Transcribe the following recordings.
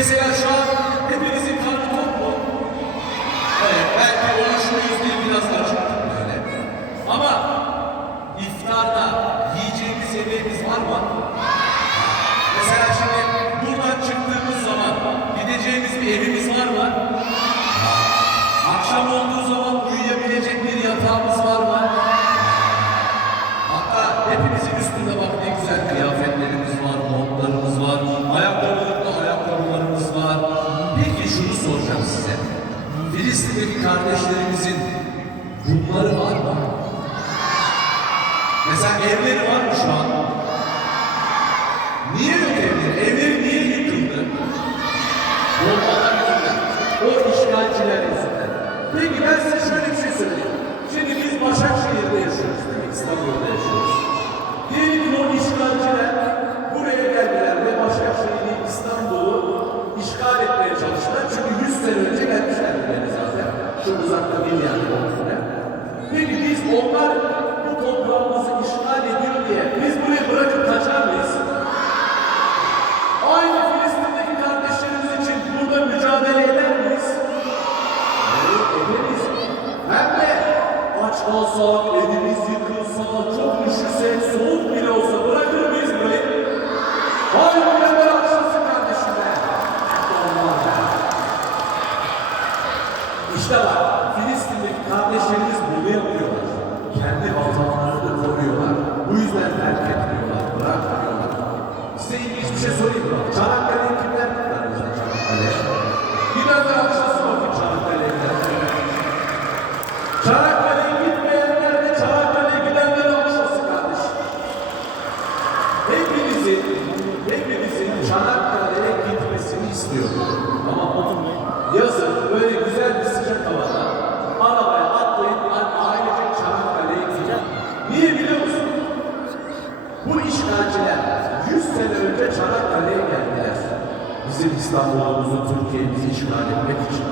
Mesela şu an hepinizin kanı top mu? Evet, belki onun şu yüzdeyi biraz açıktık böyle. Ama iftarda yiyeceğimiz yemeğimiz var mı? Mesela şimdi buradan çıktığımız zaman gideceğimiz bir evimiz var mı? Akşam olduğu zaman Türkiye'deki kardeşlerimizin Rumları var mı? Mesela evleri var mı şu an? Niye yok evleri? Evleri niye yıkıldı? Romalar yüzünden. O işgalciler yüzünden. Peki ben size şöyle bir şey söyleyeyim. Şimdi biz Başakşehir'de yaşıyoruz. İstanbul'da yaşıyoruz. bilmeyenler onlara. Peki biz onlar kendi ortamlarını koruyorlar. Bu yüzden terk etmiyorlar, bırakmıyorlar. Size ilginç bir şey sorayım mı? İstanbul'umuzu, Türkiye'mizi işgal etmek için.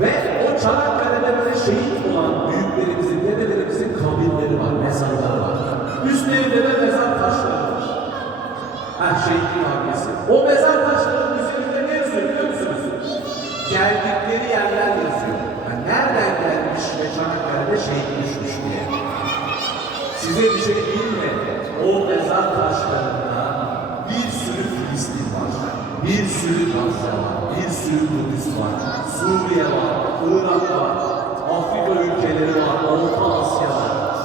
Ve o Çanakkale'de böyle şehit olan büyüklerimizin, dedelerimizin kabirleri var, mezarları var. Üstlerinde de mezar taşları var. Her şehitlik harbiyesi. O mezar Kıbrıs var, Suriye var, Irak var, Afrika ülkeleri var, Avrupa, Asya var.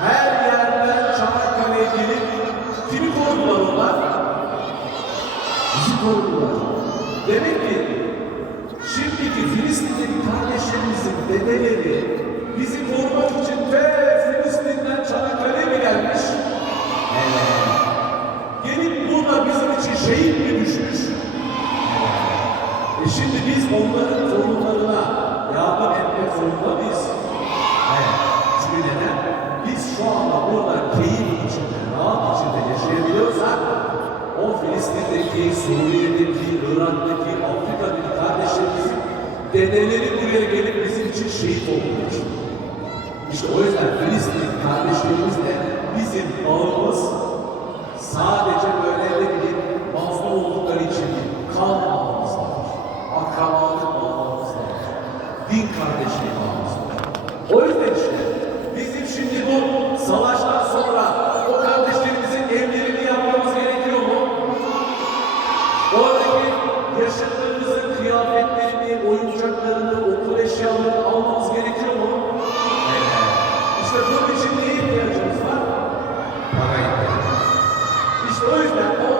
Her yerden Çanakkale'ye gelip kimi korudular onlar? Bizi korudular. Demek Filistin'deki, Suriye'deki, Irak'taki, Afrika'daki kardeşlerimizin dedeleri buraya gelip bizim için şehit olmuş. İşte o yüzden Filistin kardeşlerimizle bizim bağımız sadece böyle ações da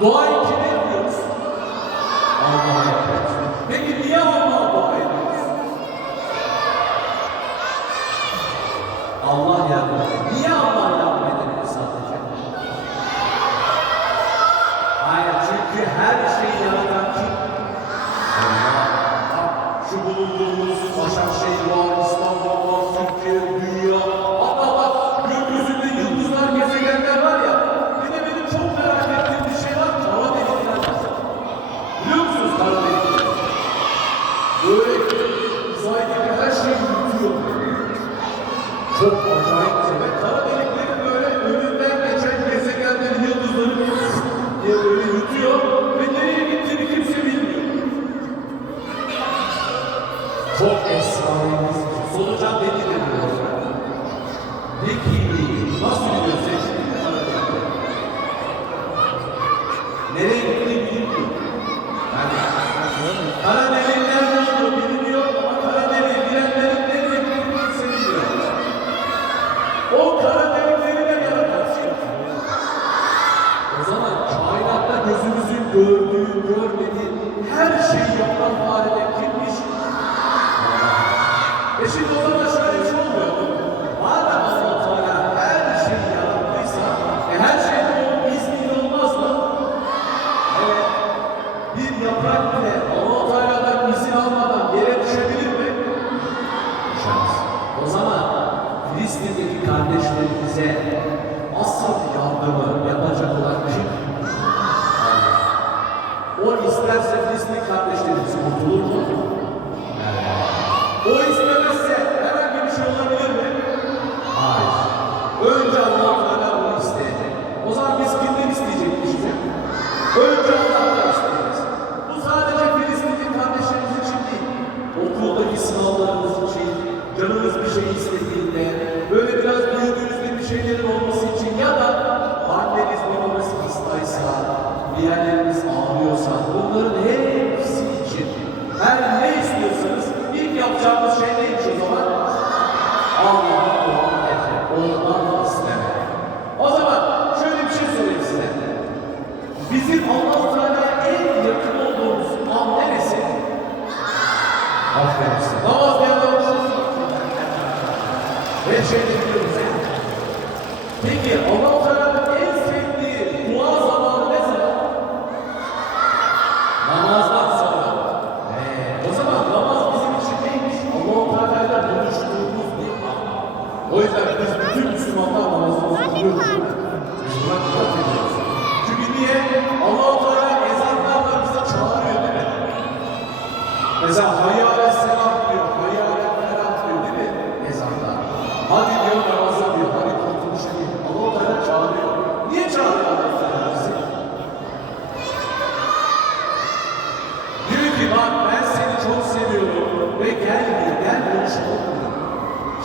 Boyd 좋고요. kardeşlerimize asıl yardımı Thank you.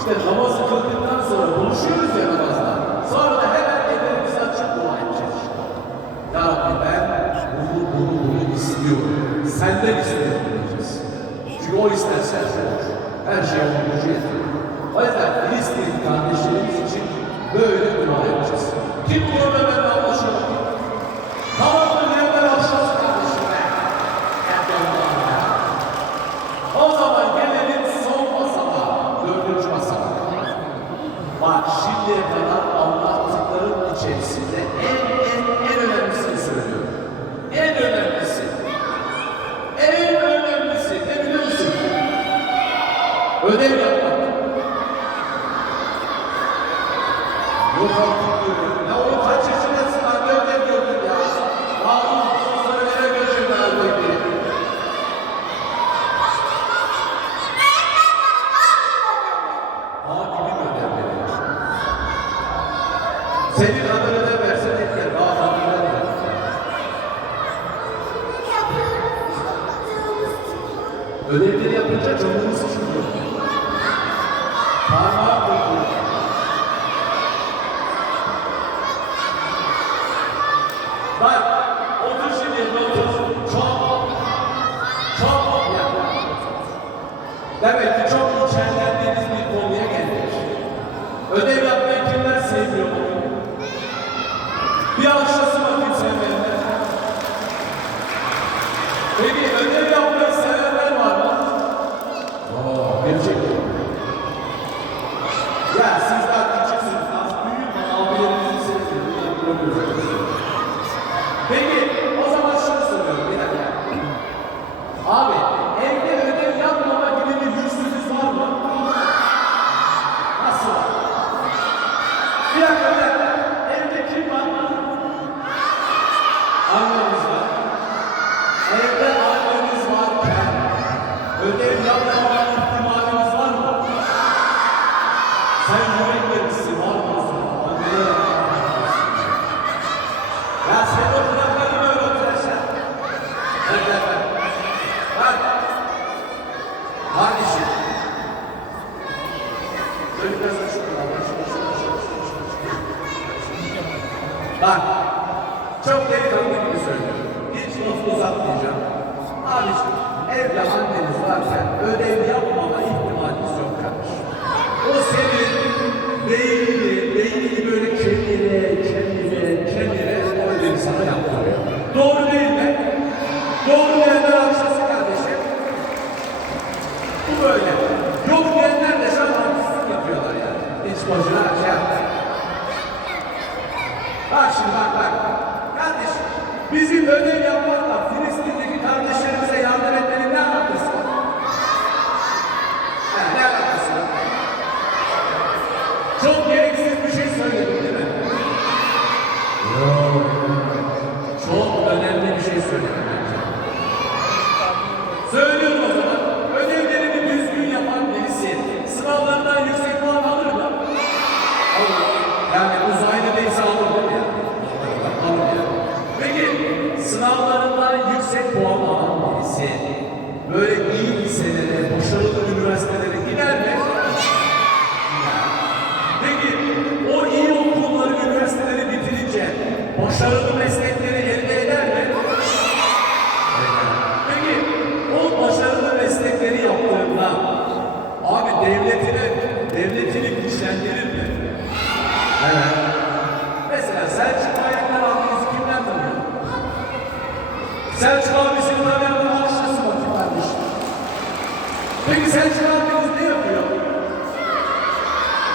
İşte namaz kıldıktan sonra buluşuyoruz ya namazda. Sonra da hemen ellerimizi açıp dua edeceğiz. Ya Rabbi ben bunu bunu bunu istiyorum. Senden istiyorum diyeceğiz. Çünkü o istersen şey olur. Her şey onun gücü yetiyor. O yüzden Filistin kardeşlerimiz için böyle dua edeceğiz. Kim buna Thank you. Maybe uh, a little Bak, çok delikanlı gibi söylüyorum. Hiç lafı uzatmayacağım. Abiciğim, evde anneniz varsa ödev yapma.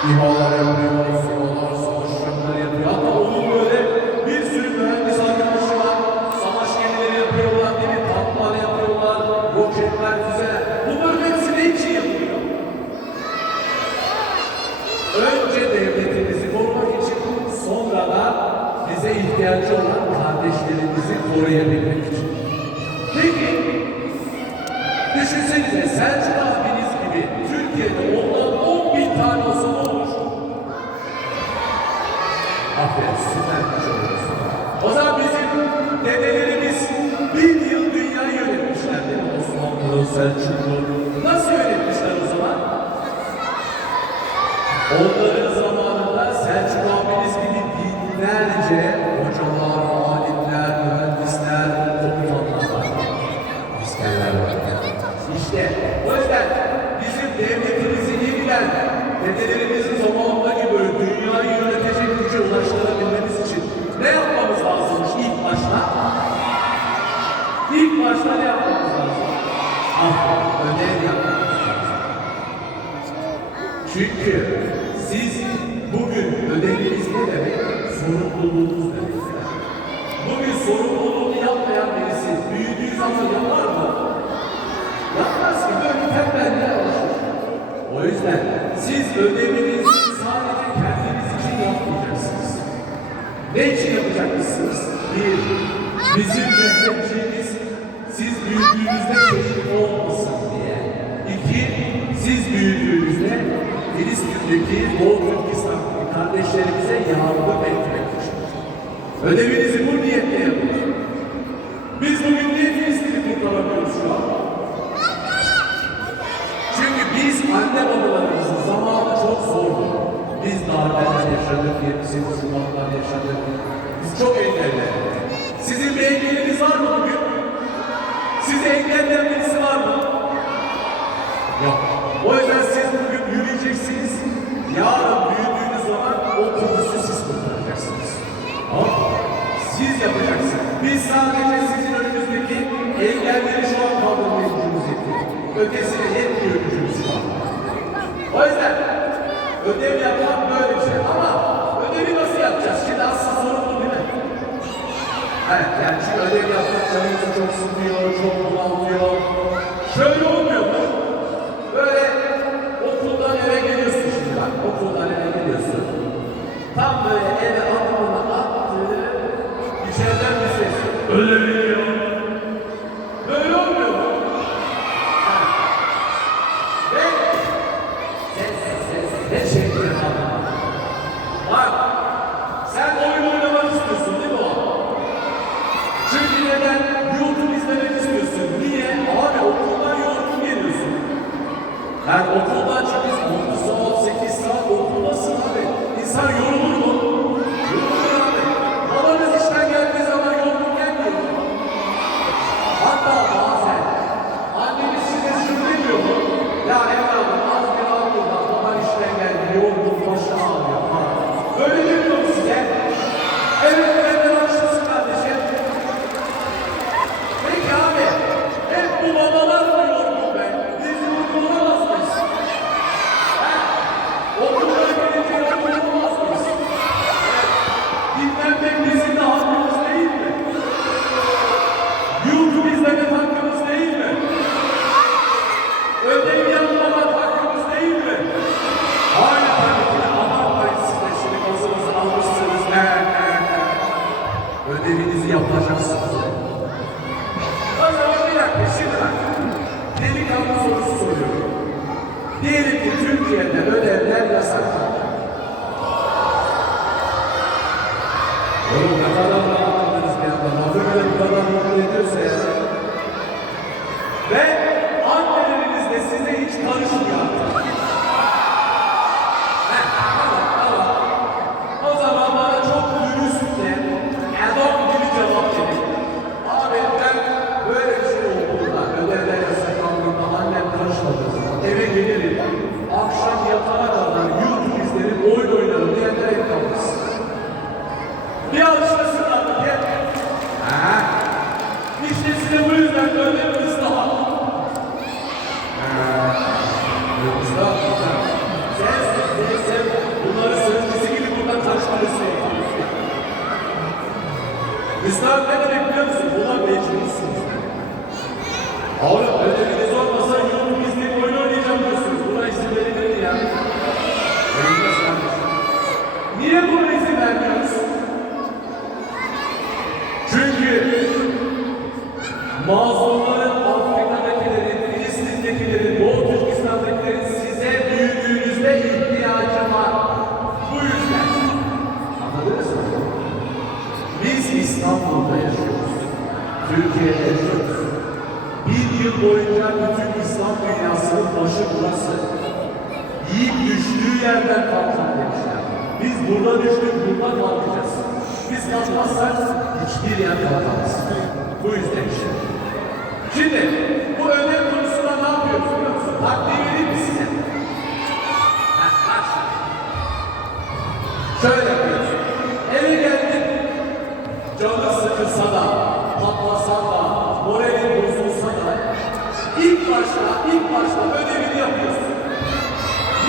Kim olur, kim olur. binlerce hocalar, alimler, mühendisler, komutanlar var. Askerler var. İşte o yüzden bizim devletimizi yeniden dedelerimizin Ödevinizi bu niyetle yapın. Biz bugün niye Filistin'i kurtaramıyoruz şu an? Çünkü biz anne babalarımızın zamanı çok zordu. Biz darbeler yaşadık, 78 Şubatlar yaşadık. Biz çok engelledik. Sizin bir engeliniz var mı bugün? Size engellenmeniz var mı? Biz sadece sizin önünüzdeki engelleri şu an kaldırmaya gücümüz yetiyor. Ötesine gücümüz. O yüzden ödev yapmak böyle bir şey. Ama ödevi nasıl yapacağız? Şimdi aslında sorumlu değil mi? Evet, yani şu ödev yapmak canımızı çok sıkıyor, çok bunaltıyor. Bunlar ne demek biliyor musun? Bunlar mecbursunuz. Avrupa ödeviniz olmasa yılın bizde oyun oynayacağım diyorsunuz. Buna izin verilmedi ya. Niye bunu Türkiye'de bir yıl boyunca bütün İslam dünyasının başı burası. Yiyip düştüğü yerden kalkan demişler. Biz burada düştük, burada kalkacağız. Biz kalkmazsak hiçbir yer kalkamaz. Bu yüzden işte. Şimdi bu önem konusunda ne yapıyoruz biliyor musun? Takdimini başta, ilk başta ödevini yapıyorsun.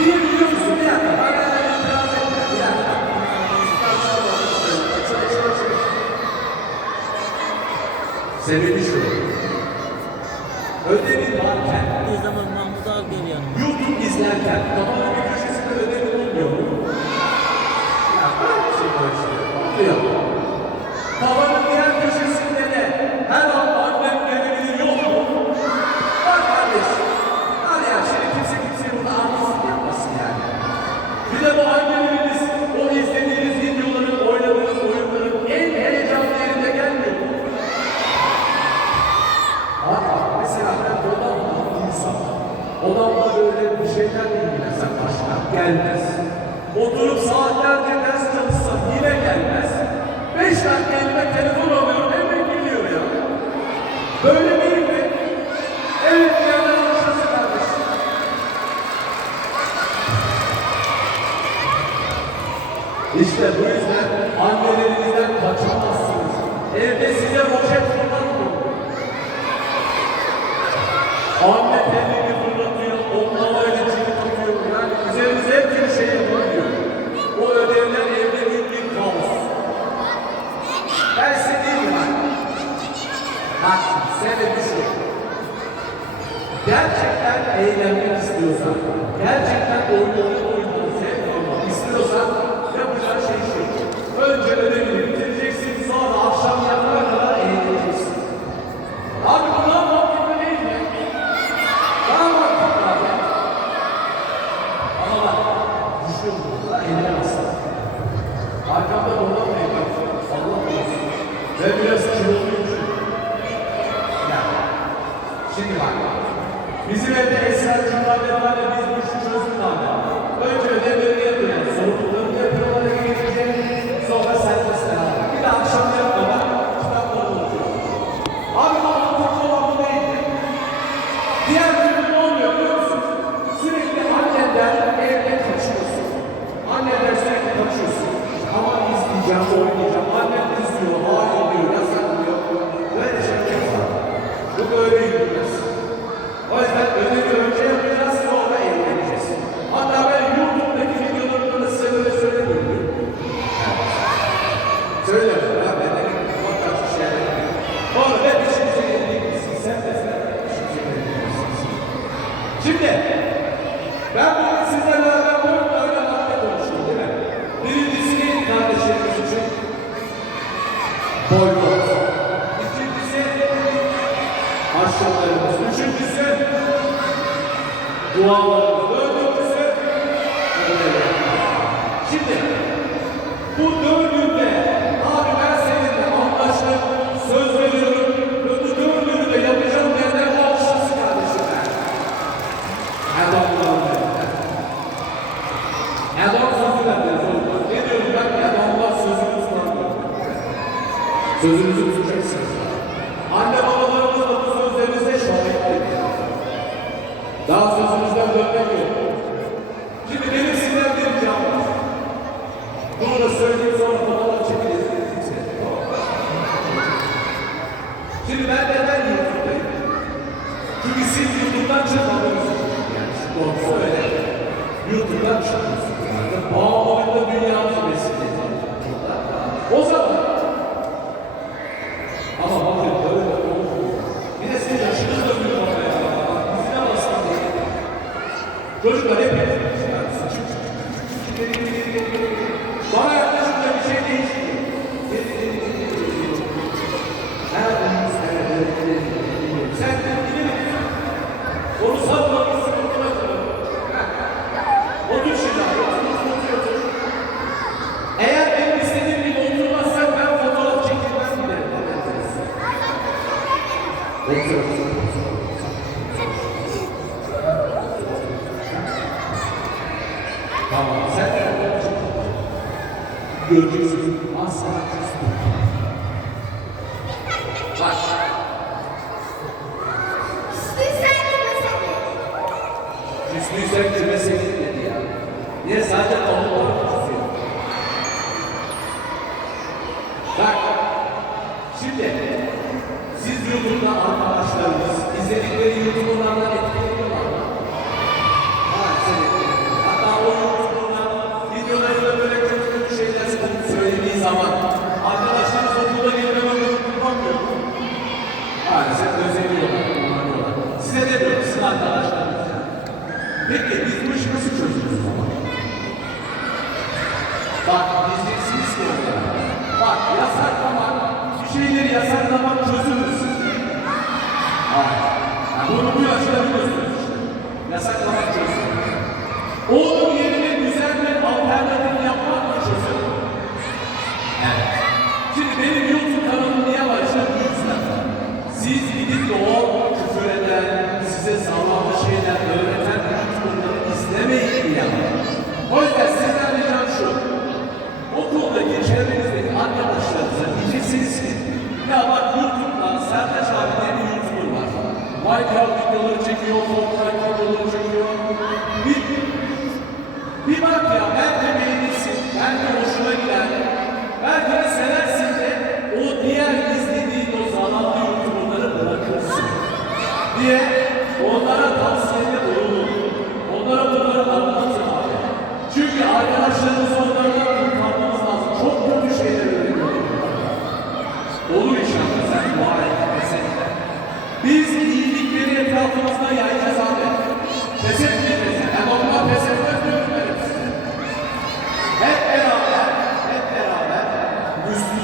Niye biliyor musun? Bir dakika, hala itiraz etme. Bir dakika. Senin gerçekten eğlenmek istiyorsan, gerçekten oyunları Я сьогодні шамани, слова. Şimdi siz YouTube'da arkadaşlarınız izledikleri YouTube'lardan Türkiye'yi yasaklamak çözümüz. Bunu bu yaşta biliyorsunuz. Yasaklamak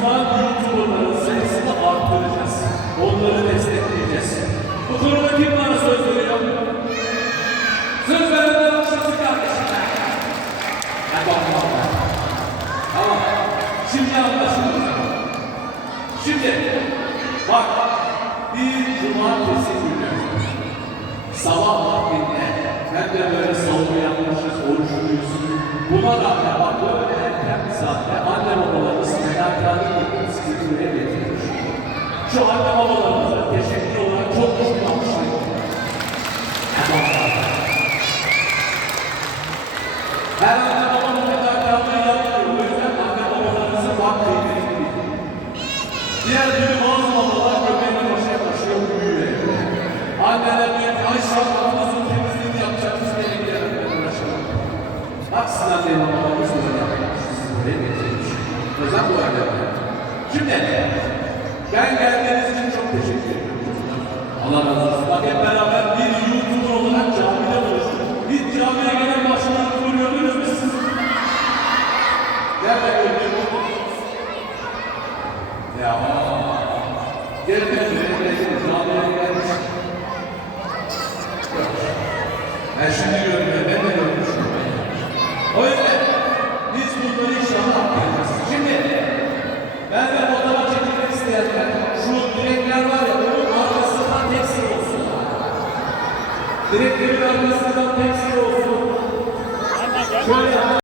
uzman YouTuber'ların sayısını artıracağız. Onları destekleyeceğiz. Bu durumda kim bana söz veriyor? Söz verenler başlasın kardeşimler. Tamam, tamam. Tamam. Şimdi anlaşıldı. Şimdi bak bir cumartesi günü sabah vaktinde hem de böyle savunma yapmışız, oruçluyuz. Buna rağmen bak böyle erken bir saatte anne babaları fedakarlık sizi buraya getirmiş. Şu halde babalarımıza teşekkür olarak çok düşkün olmuşum. Her anne babam fedakarlığı yapmıyor. O yüzden anne babalarınızı bak kıymetli. Diğer türlü bazı babalar göbeğine başa başlıyor büyüyor. Anneler diyor ki Ayşe ablanızın temizliğini yapacaksınız. Bak Sinan Bey kazan bu önemli. Şimdi ben geldiğiniz için çok teşekkür ediyorum. Allah razı olsun. Bak hep beraber bir YouTuber olarak camide buluştuk. Bir camiye gelen başka YouTuber gördünüz mü siz? Nerede gördünüz? Ya Gelin camiye gelmiş. Ben şimdi görüyorum. Dilekleri vermesinden tepsi olsun. Şöyle